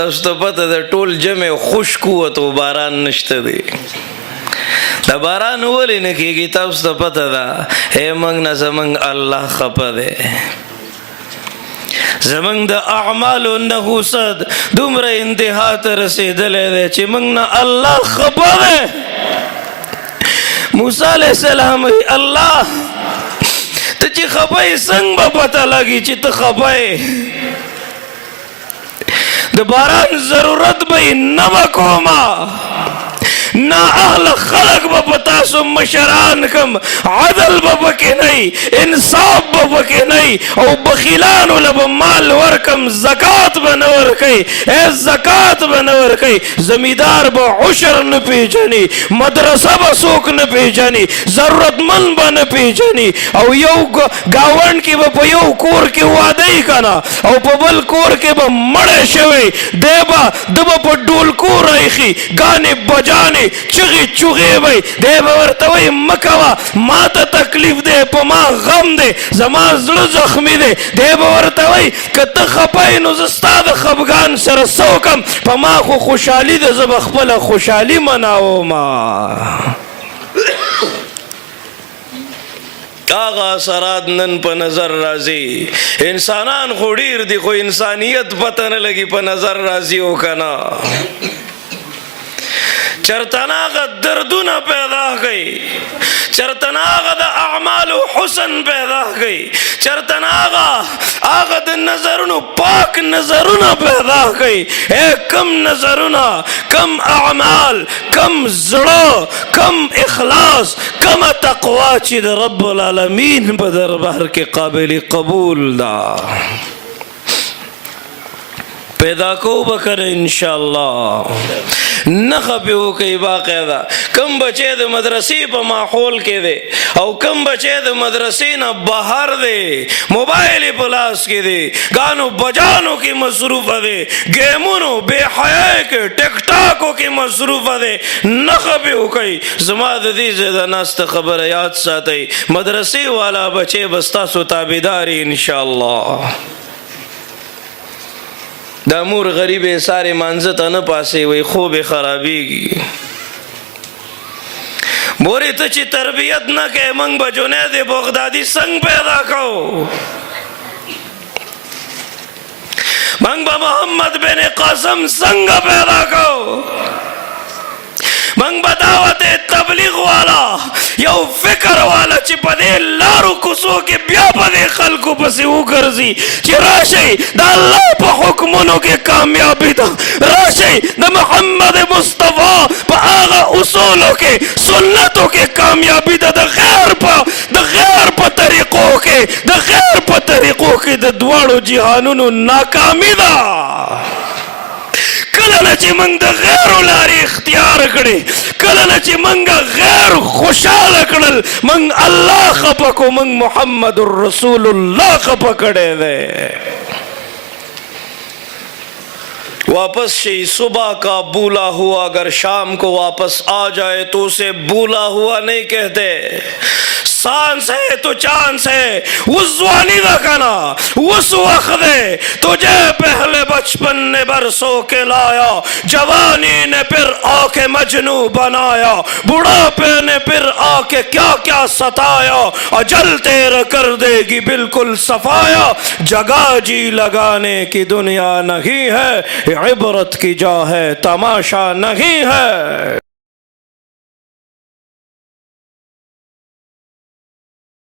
تاسو ته پته ده ټول جمع خشک وته باران نشته دی د باران ولې نه کېږي تاسو ته پته ده موږ نه زموږ الله خفه دی زمنګ د اعمالو نحوست دومره انتها ته رسیدلی دی چې موږ نه الله خفه دی موسی علیہ السلام الله ته چې خفه یې څنګه به پته لګي چې ته خفه یې د باران ضرورت به یې نه به کومه نا اهل خلق با پتاسو مشران کم عدل با پکی نئی انصاف با پکی نئی او بخیلانو لب مال ورکم زکاة با نورکی اے زکاة با نورکی زمیدار با عشر نپیجنی مدرسہ با سوک نپیجنی ضرورت من با نپیجنی او یو گاون کی با پا یو کور کی وادئی کنا او پا بل کور کی با مڑے شوی دیبا دبا پا ڈول کور ایخی گانے بجانے چغی چغی وی دے بورتوی مکوا ما تا تکلیف دے پا ما غم دے زمان زلو زخمی دے دے بورتوی کتا خپای نو زستا دا خبگان سر سوکم پا ما خو خوشحالی دے زب اخپل خوشحالی مناو ما آغا اثرات نن پا نظر رازی انسانان خوڑیر دی خو انسانیت پتن لگی پا نظر رازی ہو کنا چرتناغ دردنا پیدا گئی چرتناغ دا اعمال حسن پیدا گئی چرتناغ آغا دا نظرنا پاک نظرنا پیدا گئی اے کم نظرنا کم اعمال کم زڑا کم اخلاص کم تقوی چی دا رب العالمین بدربار کے قابل قبول دا پیدا کو بکر انشاءاللہ نخ پیو کئی باقاعدہ کم بچے د مدرسی پا ماحول کے دے او کم بچے د مدرسی نا باہر دے موبائل پلاس کے دے گانو بجانو کی مصروف دے گیمونو بے حیاء کے ٹک ٹاکو کی مصروف دے نخ پیو کئی زماد دی زیدہ ناست خبر یاد ساتی مدرسی والا بچے بستا سو تابداری انشاءاللہ دا مور غریب سارے مانزتا نہ پاسے وی خوب خرابیگی بوری تچی تربیت نہ کہ منگ با جنید بغدادی سنگ پیدا کو منگ با محمد بن قاسم سنگ پیدا کو منگ با دعوت تبلیغ والا یو فکر والا چی پدے لارو کسو کے بیا پدے خلقو پسی او کرزی چی راشی دا اللہ پا حکمونو کے کامیابی دا راشی دا محمد مصطفیٰ پا آغا اصولو کے سنتو کے کامیابی دا دا غیر پا طریقوں کے دا غیر پا طریقوں کے دا دوارو جہانونو ناکامی دا کلنا چی منگ دا غیر لاری اختیار کڑی کلنا چی منگ غیر خوشحال کڑل منگ اللہ خپکو منگ محمد الرسول اللہ خپکڑے دے واپس شئی صبح کا بولا ہوا اگر شام کو واپس آ جائے تو اسے بولا ہوا نہیں کہتے سانس ہے تو چانس ہے وزوانی دا کنا اس وقت دے تجھے پہلے بچپن نے برسوں کے لایا جوانی نے پھر آ کے مجنو بنایا بڑھاپے نے پھر آ کے کیا کیا ستایا اجل تیرا کر دے گی بالکل صفایا جگہ جی لگانے کی دنیا نہیں ہے عبرت کی جا ہے تماشا نہیں ہے